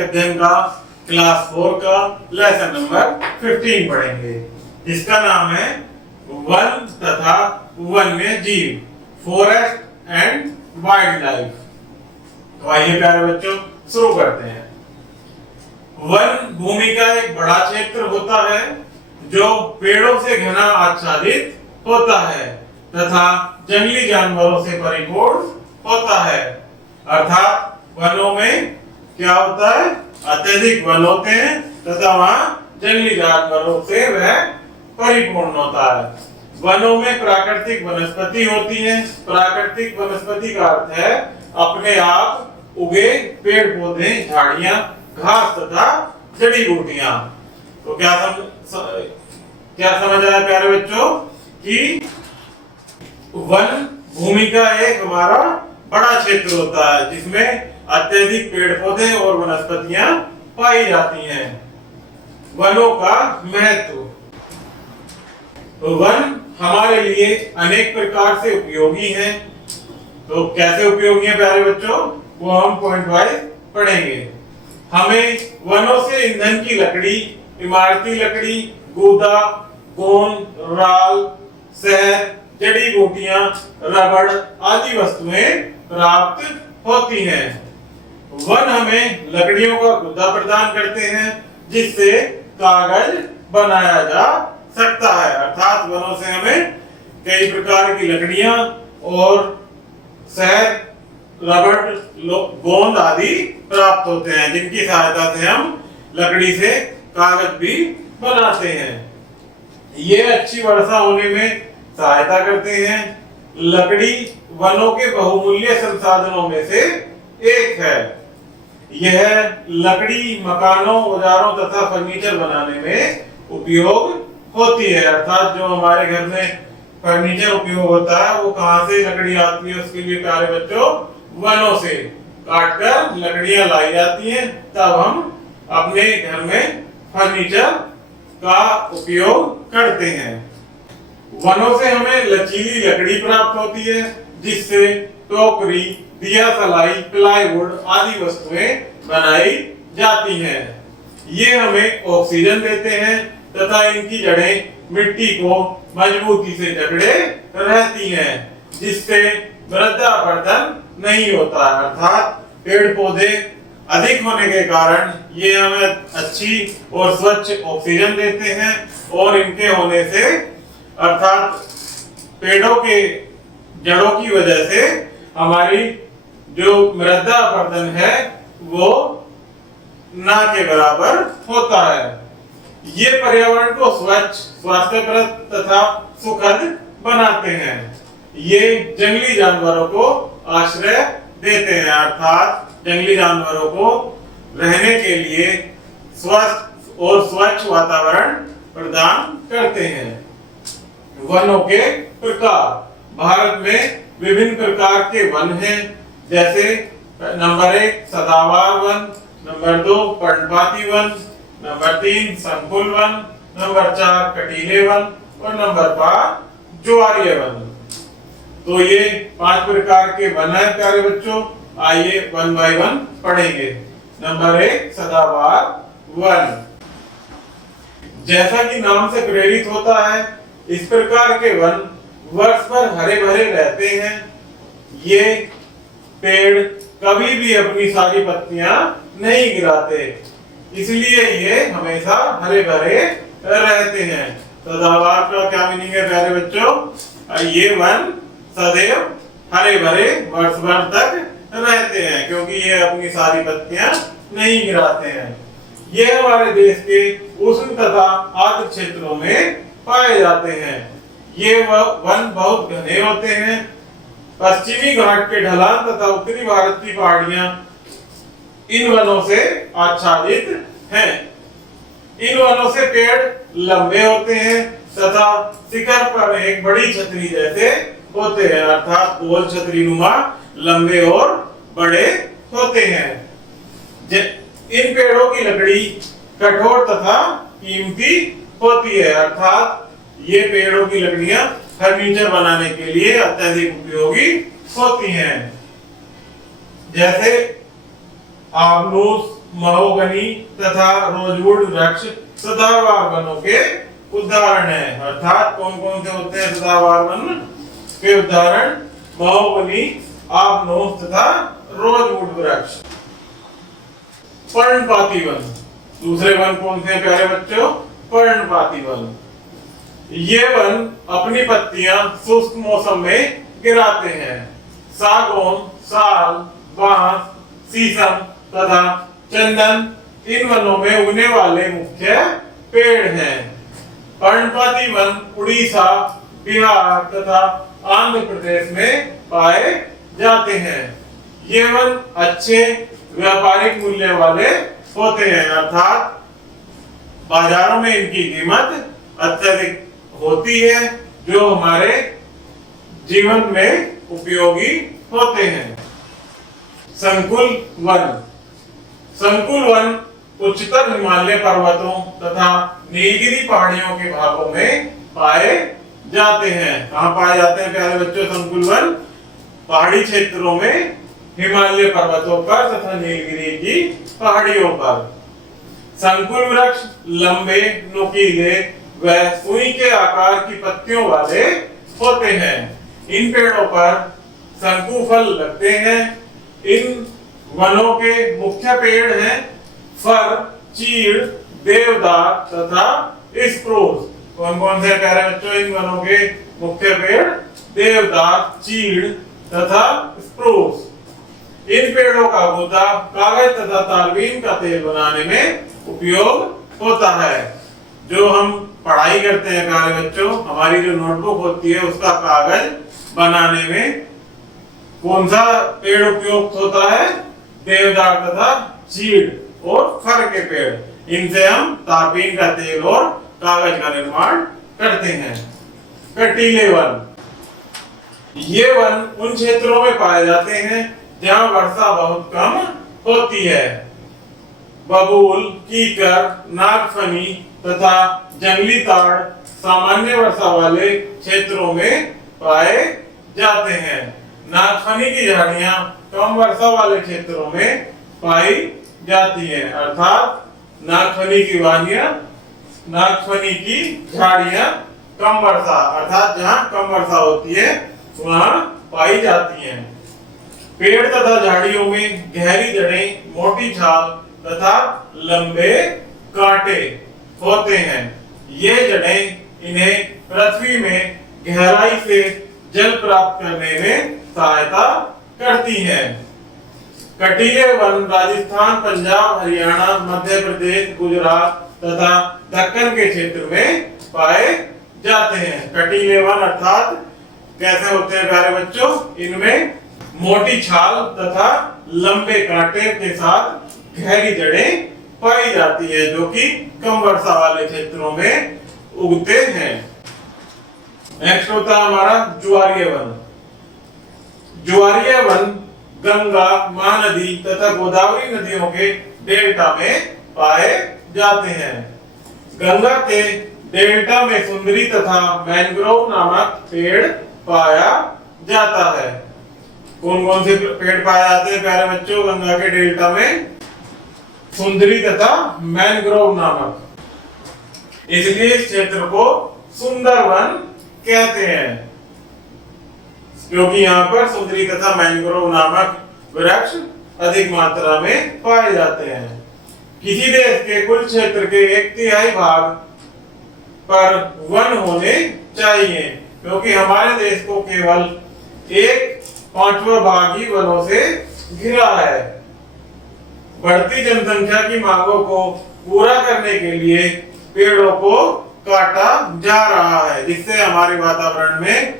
अध्ययन का क्लास 4 का लेसन नंबर 15 पढ़ेंगे, जिसका नाम है वन तथा वन्य जीव, फॉरेस्ट एंड वाइल्ड लाइफ। तो आइए प्यारे बच्चों शुरू करते हैं। वन भूमि का एक बड़ा क्षेत्र होता है जो पेड़ों से घना आच्छादित होता है तथा जंगली जानवरों से परिपूर्ण होता है। अर्थात वनों में क्या होता है, अत्यधिक वन होते हैं तथा वहां जंगली जानवरों से वह परिपूर्ण होता है। वनों में प्राकृतिक वनस्पति होती है। प्राकृतिक वनस्पति का अर्थ है अपने आप उगे पेड़ पौधे, झाड़ियां, घास तथा जड़ी बूटियां। तो क्या समझ आया प्यारे बच्चों कि वन भूमि का एक हमारा बड़ा क्षेत्र होता है जिसमें अत्यधिक पेड़ पौधे और वनस्पतियां पाई जाती हैं। वनों का महत्व। तो वन हमारे लिए अनेक प्रकार से उपयोगी हैं। तो कैसे उपयोगी हैं प्यारे बच्चों, वो हम पॉइंट वाइज पढ़ेंगे। हमें वनों से ईंधन की लकड़ी, इमारती लकड़ी, गूदा, गोंद, राल, शहद, जड़ी बूटियां, रबड़ आदि वस्तुएं प्राप्त होती हैं। वन हमें लकड़ियों का गुदा प्रदान करते हैं जिससे कागज बनाया जा सकता है। अर्थात वनों से हमें कई प्रकार की लकड़ियां और शहद, रबड़, गोंद आदि प्राप्त होते हैं जिनकी सहायता से हम लकड़ी से कागज भी बनाते हैं। ये अच्छी वर्षा होने में सहायता करते हैं। लकड़ी वनों के बहुमूल्य संसाधनों में से एक है। यह लकड़ी मकानों, औजारों तथा फर्नीचर बनाने में उपयोग होती है। अर्थात जो हमारे घर में फर्नीचर उपयोग होता है वो कहां से लकड़ी आती है, उसके लिए प्यारे बच्चों वनों से काटकर लकड़ियां लाई जाती हैं, तब हम अपने घर में फर्नीचर का उपयोग करते हैं। वनों से हमें लचीली लकड़ी प्राप्त होती है जिससे टोकरी, दिया सलाई, प्लाईवुड आदि वस्तुएं बनाई जाती हैं। ये हमें ऑक्सीजन देते हैं तथा इनकी जड़ें मिट्टी को मजबूती से जकड़े रहती हैं जिससे मृदापर्दन नहीं होता। अर्थात पेड़ पौधे अधिक होने के कारण ये हमें अच्छी और स्वच्छ ऑक्सीजन देते हैं और इनके होने से अर्थात पेड़ों के जड़ों की वजह से हमारी जो मृदा अपरदन है वो ना के बराबर होता है। ये पर्यावरण को स्वच्छ, स्वास्थ्यप्रद तथा सुखद बनाते हैं। ये जंगली जानवरों को आश्रय देते हैं। अर्थात जंगली जानवरों को रहने के लिए स्वस्थ और स्वच्छ वातावरण प्रदान करते हैं। वनों के प्रकार। भारत में विभिन्न प्रकार के वन हैं, जैसे नंबर 1 सदाबहार वन, नंबर 2 पर्णपाती वन, नंबर 3 संकुल वन, नंबर 4 कटीले वन और नंबर 5 ज्वारीय वन। तो ये 5 प्रकार के वन है प्यारे बच्चों। आइए वन बाय वन पढ़ेंगे। नंबर 1 सदाबहार वन। जैसा कि नाम से प्रेरित होता है, इस प्रकार के वन वर्ष भर हरे भरे रहते हैं। ये पेड़ कभी भी अपनी सारी पत्तियां नहीं गिराते, इसलिए ये हमेशा हरे भरे रहते हैं। सदाबहार का क्या मीनिंग है प्यारे बच्चों, ये वन सदैव हरे भरे वर्ष भर तक रहते हैं क्योंकि ये अपनी सारी पत्तियां नहीं गिराते हैं। ये हमारे देश के उष्ण तथा आर्द्र क्षेत्रों में पाए जाते हैं। ये वन बहुत घने होते हैं। पश्चिमी घाट के ढलान तथा उत्तरी भारत की पहाड़ियां इन वनों से आच्छादित हैं। इन वनों से पेड़ लंबे होते हैं तथा शिखर पर एक बड़ी छतरी जैसे होते हैं। अर्थात गोल छतरी नुमा लंबे और बड़े होते हैं। इन पेड़ों की लकड़ी कठोर तथा कीमती होती है। अर्थात ये पेड़ों की लकड़ियां फर्नीचर बनाने के लिए अत्यधिक उपयोगी होती हैं। जैसे आमनूस, महोगनी तथा रोजवुड वृक्ष सदाबहार वनों के उदाहरण है। अर्थात कौन कौन से होते हैं सदाबहार वन के उदाहरण? महोगनी, आबनोस तथा रोजवुड वृक्ष। पर्णपाती वन, दूसरे वन कौन से प्यारे बच्चों? पर्णपाती वन। ये वन अपनी पत्तियां शुष्क मौसम में गिराते हैं। सागौन, साल, बांस, शीशम तथा चंदन इन वनों में उगने वाले मुख्य पेड़ हैं। पर्णपाती वन उड़ीसा, बिहार तथा आंध्र प्रदेश में पाए जाते हैं। ये वन अच्छे व्यापारिक मूल्य वाले होते हैं, अर्थात बाजारों में इनकी कीमत अत्यधिक होती है, जो हमारे जीवन में उपयोगी होते हैं। संकुल वन, संकुल वन उच्चतर हिमालय पर्वतों तथा नीलगिरी पहाड़ियों के भागों में पाए जाते हैं। कहाँ पाए जाते हैं प्यारे बच्चों संकुल वन? पहाड़ी क्षेत्रों में, हिमालय पर्वतों पर तथा नीलगिरी की पहाड़ियों पर। संकुल वृक्ष लंबे, नुकीले व सुई के आकार की पत्तियों वाले होते हैं। इन पेड़ों पर शंकु फल लगते हैं। इन वनों के मुख्य पेड़ हैं फर, चीड़, देवदार तथा स्प्रूस। कौन कौन से प्यारे बच्चों इन वनों के मुख्य पेड़? देवदार, चीड़ तथा स्प्रूस। इन पेड़ों का गूदा कागज तथा तालबीन का तेल बनाने में उपयोग होता है। जो हम पढ़ाई करते हैं प्यारे बच्चों, हमारी जो नोटबुक होती है उसका कागज बनाने में कौन सा पेड़ उपयुक्त होता है? देवदार तथा चीड़ और फर के पेड़। इनसे हम तारपीन का तेल और कागज का निर्माण करते हैं। कटीले वन, ये वन उन क्षेत्रों में पाए जाते हैं जहां वर्षा बहुत कम होती है। बबूल, कीकर, नागफनी तथा जंगली ताड़ सामान्य वर्षा वाले क्षेत्रों में पाए जाते हैं। नागफनी की झाड़ियां कम वर्षा वाले क्षेत्रों में पाई जाती हैं, अर्थात नागफनी की वादियां, नागफनी की झाड़ियां कम वर्षा, अर्थात जहां कम वर्षा होती है वहां पाई जाती हैं। पेड़ तथा झाड़ियों में गहरी जड़ें, मोटी छाल तथा लंबे कांटे होते हैं। ये जड़ें इन्हें पृथ्वी में गहराई से जल प्राप्त करने में सहायता करती हैं। कटीले वन राजस्थान, पंजाब, हरियाणा, मध्य प्रदेश, गुजरात तथा दक्कन के क्षेत्र में पाए जाते हैं। कटीले वन अर्थात कैसे होते हैं प्यारे बच्चों? इनमें मोटी छाल तथा लंबे कांटे के साथ गहरी जड़ें पाई जाती है, जो कि कम वर्षा वाले क्षेत्रों में उगते हैं। नेक्स्ट होता है हमारा ज्वारीय वन। ज्वारीय वन गंगा, महानदी तथा गोदावरी नदियों के डेल्टा में पाए जाते हैं। गंगा के डेल्टा में सुंदरी तथा मैंग्रोव नामक पेड़ पाया जाता है। कौन कौन से पेड़ पाए जाते हैं प्यारे बच्चों गंगा के डेल्टा में? सुंदरी तथा मैंग्रोव नामक, इसलिए इस क्षेत्र को सुंदर वन कहते हैं, क्योंकि यहाँ पर सुंदरी तथा मैंग्रोव नामक वृक्ष अधिक मात्रा में पाए जाते हैं। किसी देश के कुल क्षेत्र के 1/3 भाग पर वन होने चाहिए, क्योंकि हमारे देश को केवल 1/5 भाग ही वनों से घिरा है। बढ़ती जनसंख्या की मांगों को पूरा करने के लिए पेड़ों को काटा जा रहा है, जिससे हमारे वातावरण में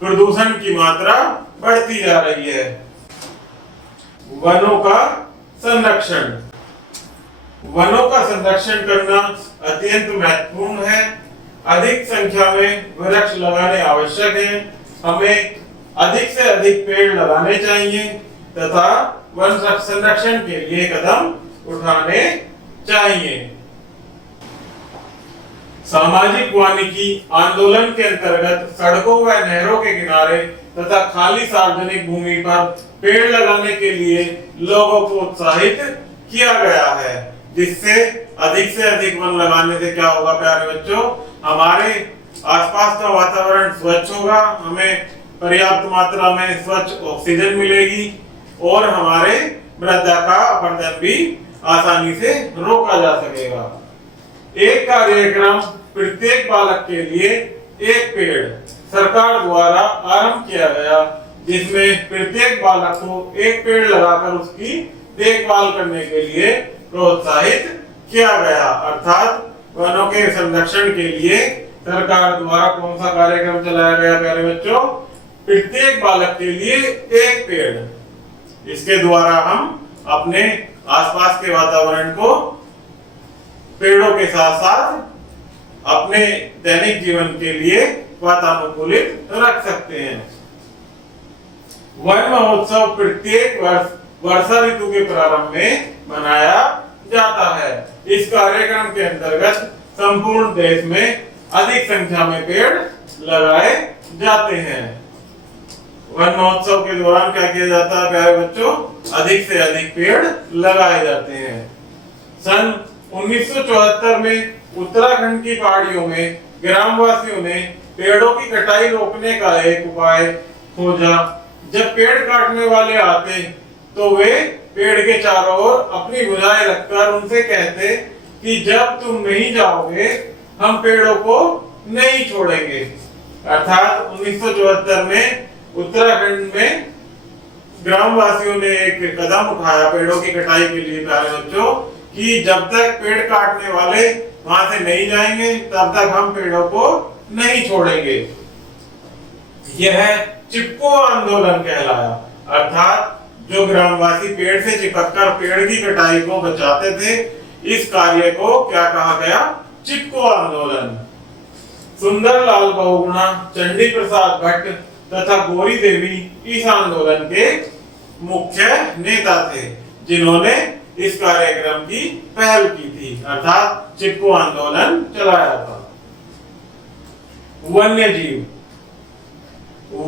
प्रदूषण की मात्रा बढ़ती जा रही है। वनों का संरक्षण, वनों का संरक्षण करना अत्यंत महत्वपूर्ण है। अधिक संख्या में वृक्ष लगाने आवश्यक है। हमें अधिक से अधिक पेड़ लगाने चाहिए तथा वन संरक्षण के लिए कदम उठाने चाहिए। सामाजिक वानिकी आंदोलन के अंतर्गत सड़कों व नहरों के किनारे तथा खाली सार्वजनिक भूमि पर पेड़ लगाने के लिए लोगों को उत्साहित किया गया है, जिससे अधिक वन लगाने से क्या होगा प्यारे बच्चों, हमारे आसपास का वातावरण स्वच्छ होगा, हमें पर्याप्त मात्रा में स्वच्छ ऑक्सीजन मिलेगी और हमारे मृदा का अपरदन भी आसानी से रोका जा सकेगा। एक कार्यक्रम प्रत्येक बालक के लिए एक पेड़ सरकार द्वारा आरंभ किया गया, जिसमें प्रत्येक बालक को एक पेड़ लगाकर उसकी देखभाल करने के लिए प्रोत्साहित किया गया। अर्थात वनों के संरक्षण के लिए सरकार द्वारा कौन सा कार्यक्रम चलाया गया प्यारे बच्चों, प्रत्येक बालक के लिए एक पेड़। इसके द्वारा हम अपने आसपास के वातावरण को पेड़ों के साथ साथ अपने दैनिक जीवन के लिए वातानुकूलित रख सकते हैं। वन महोत्सव प्रत्येक वर्ष वर्षा ऋतु के प्रारंभ में मनाया जाता है। इस कार्यक्रम के अंतर्गत संपूर्ण देश में अधिक संख्या में पेड़ लगाए जाते हैं। वन महोत्सव के दौरान क्या किया जाता है प्यारे बच्चों, अधिक से अधिक पेड़ लगाए जाते हैं। सन 1974 में उत्तराखंड की पहाड़ियों में ग्रामवासियों ने पेड़ों की कटाई रोकने का एक उपाय खोजा। जब पेड़ काटने वाले आते तो वे पेड़ के चारों ओर अपनी भुजाएं रखकर उनसे कहते कि जब तुम नहीं जाओगे हम पेड़ों को नहीं छोड़ेंगे। अर्थात 1974 में उत्तराखंड में ग्रामवासियों ने एक कदम उठाया पेड़ों की कटाई के लिए प्यारे बच्चों, कि जब तक पेड़ काटने वाले वहां से नहीं जाएंगे तब तक हम पेड़ों को नहीं छोड़ेंगे। यह चिपको आंदोलन कहलाया। अर्थात जो ग्रामवासी पेड़ से चिपककर पेड़ की कटाई को बचाते थे, इस कार्य को क्या कहा गया, चिपको आंदोलन। सुंदरलाल बहुगुणा, चंडी प्रसाद भट्ट तथा गौरी देवी इस आंदोलन के मुख्य नेता थे, जिन्होंने इस कार्यक्रम की पहल की थी, अर्थात चिपको आंदोलन चलाया था। वन्य जीव,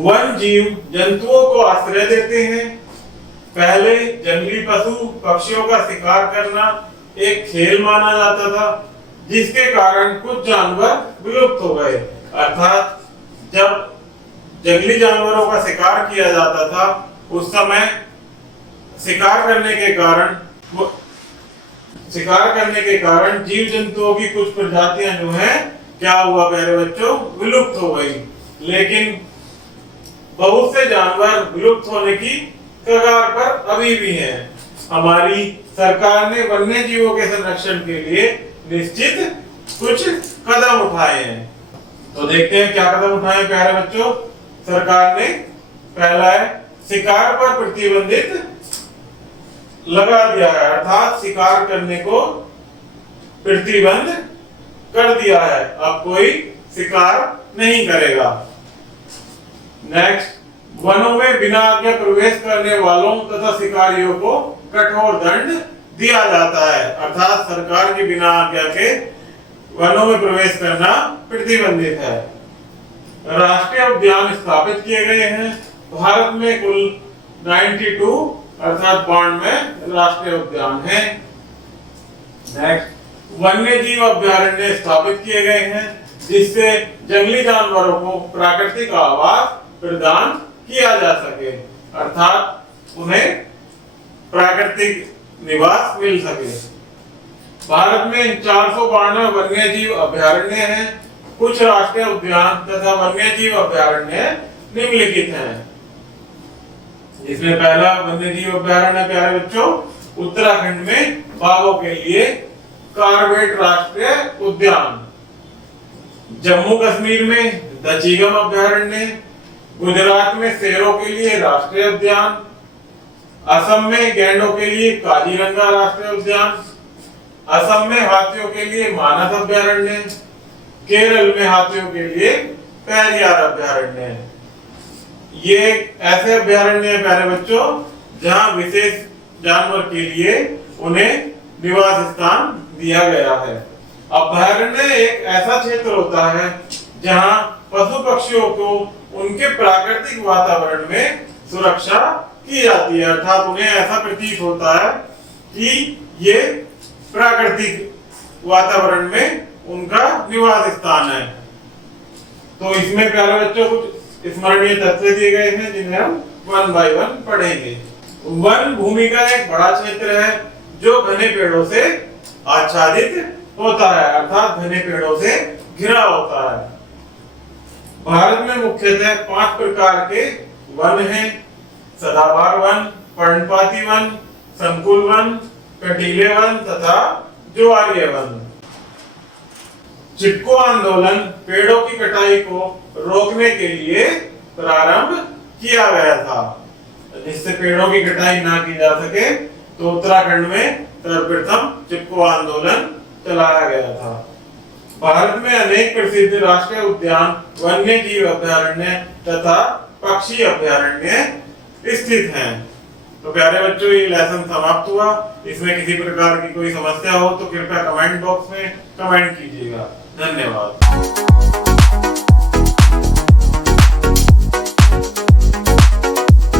वन जीव जंतुओं को आश्रय देते हैं। पहले जंगली पशु पक्षियों का शिकार करना एक खेल माना जाता था, जिसके कारण कुछ जानवर विलुप्त हो गए। अर्थात जब जंगली जानवरों का शिकार किया जाता था, उस समय शिकार करने के कारण जीव जंतुओं की कुछ प्रजातियां जो है क्या हुआ प्यारे बच्चों, विलुप्त हो गई। लेकिन बहुत से जानवर विलुप्त होने की कगार पर अभी भी हैं। हमारी सरकार ने वन्य जीवों के संरक्षण के लिए निश्चित कुछ कदम उठाए हैं। तो देखते हैं क्या कदम उठाए प्यारे बच्चों। सरकार ने पहला है शिकार पर प्रतिबंधित लगा दिया है, अर्थात शिकार करने को प्रतिबंध कर दिया है, अब कोई शिकार नहीं करेगा। नेक्स्ट, वनों में बिना आज्ञा प्रवेश करने वालों तथा शिकारियों को कठोर दंड दिया जाता है। अर्थात सरकार की बिना आज्ञा के वनों में प्रवेश करना प्रतिबंधित है। राष्ट्रीय उद्यान स्थापित किए गए हैं। भारत में कुल 92 अर्थात 92 राष्ट्रीय उद्यान हैं। नेक्स्ट, वन्य जीव अभयारण्य स्थापित किए गए हैं, जिससे जंगली जानवरों को प्राकृतिक आवास प्रदान किया जा सके, अर्थात उन्हें प्राकृतिक निवास मिल सके। भारत में 492 वन्य जीव अभयारण्य हैं। कुछ राष्ट्रीय उद्यान तथा वन्य जीव अभयारण्य निम्नलिखित हैं। इसमें पहला वन्य जीव अभयारण्य प्यारे बच्चों उत्तराखंड में बाघों के लिए कार्बेट राष्ट्रीय उद्यान, जम्मू कश्मीर में दचीगम अभयारण्य, गुजरात में शेरों के लिए राष्ट्रीय उद्यान, असम में गैंडों के लिए काजीरंगा राष्ट्रीय उद्यान, असम में हाथियों के लिए मानस अभयारण्य, केरल में हाथियों के लिए पेरियार अभयारण्य। ये ऐसे अभयारण्य है प्यारे बच्चों जहां विशेष जानवर के लिए उन्हें निवास स्थान दिया गया है। अभयारण्य एक ऐसा क्षेत्र होता है जहां पशु पक्षियों को उनके प्राकृतिक वातावरण में सुरक्षा की जाती है, अर्थात उन्हें ऐसा प्रतीत होता है कि ये प्राकृतिक वातावरण में उनका निवास स्थान है। तो इसमें प्यारे बच्चों कुछ स्मरणीय तथ्य दिए गए हैं जिन्हें हम वन बाय वन पढ़ेंगे। वन भूमि का एक बड़ा क्षेत्र है जो घने पेड़ों से आच्छादित होता है, अर्थात घने पेड़ों से घिरा होता है। भारत में मुख्यतः 5 प्रकार के वन हैं: सदाबहार वन, पर्णपाती वन, संकुल वन, कटीले वन तथा ज्वारीय वन। चिपको आंदोलन पेड़ों की कटाई को रोकने के लिए प्रारंभ किया गया था। जिससे पेड़ों की कटाई ना की जा सके तो उत्तराखंड में सर्वप्रथम चिपको आंदोलन चलाया गया था। भारत में अनेक प्रसिद्ध राष्ट्रीय उद्यान, वन्य जीव अभयारण्य तथा पक्षी अभयारण्य स्थित हैं। तो प्यारे बच्चों, ये लेसन समाप्त हुआ। इसमें किसी प्रकार की कोई समस्या हो तो कृपया कमेंट बॉक्स में कमेंट कीजिएगा। धन्यवाद।